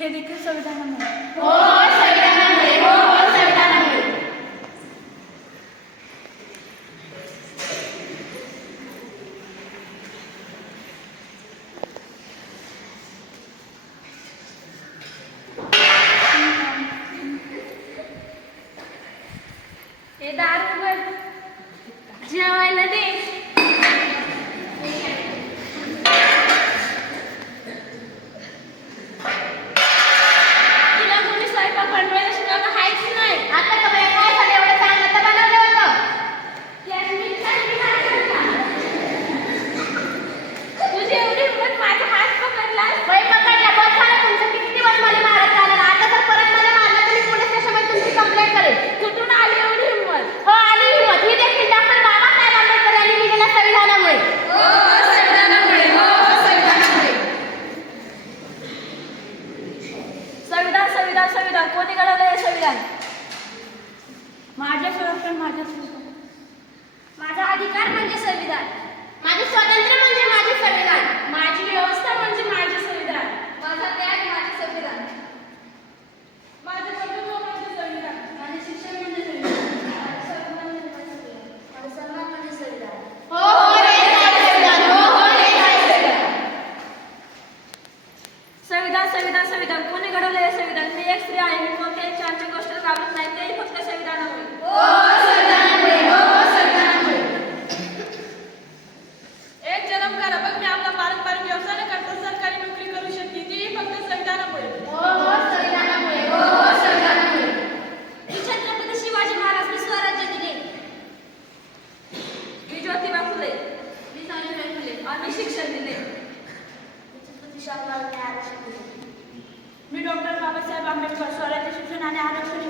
हे देखील संविधानामुळे. हो संविधानामुळे. हो संविधानामुळे. हे दार उघड, जेवायला दे. तुला कोणी स्वयंपाक बनवायला शिकवलं आहेच नाही. आता का बाई काय झालं एवढं चांगलं तर बनवलं होतं. तुझी एवढी हिंमत माझा हात पकडलास. बाई पकडला बस झालं तुमचं. किती दिवस मला मारत राहणार. आता जर परत मला मारलं तर मी पोलीस स्टेशनमध्ये तुमची कंप्लेंट करेन. कुठून आली एवढी हिंमत? हो आली हिंमत. ही देखील डॉक्टर बाबासाहेब आंबेडकर यांनी दिलेल्या संविधानामुळे. हो संविधानामुळे. हो संविधानामुळे. संविधान संविधान संविधान कोणी घडवलं हे संविधान? माझ्या सुरक्षण माझ्या सुरक्षण. माझा अधिकार म्हणजे संविधान. माझे स्वातंत्र्य म्हणजे माझे संविधान. माझी व्यवस्था म्हणजे माझे संविधान. माझा त्याग माझे संविधान. माझे कर्तृत्व म्हणजे संविधान. माझे शिक्षण म्हणजे संविधान. माझे सन्मान म्हणजे माझे संविधान. माझे सन्मान म्हणजे संविधान. हो हो हेच आहे संविधान. हो हो हेच आहे संविधान. संविधान संविधान संविधान कोणी घडवलं हे संविधान? मी एक स्त्री आहे. मी कोणत्याही छानच्या गोष्टीला घाबरत नाही. तेही फक्त संविधानामुळे. हो संविधानामुळे. हो संविधानामुळे. एक जन्म करा बघ मी आपला पारंपरिक व्यवसाय न करता सरकारी नोकरी करू शकते. ती फक्त संविधानामुळे. हो हो संविधानामुळे. हो हो संविधानामुळे. मी छत्रपती शिवाजी महाराज मी स्वराज्य दिले. मी ज्योतिबा फुले. मी सावित्रीबाई फुले. आम्ही शिक्षण दिले. मी डॉक्टर बाबासाहेब आंबेडकर स्वराज्य शिक्षण आणि आरक्षण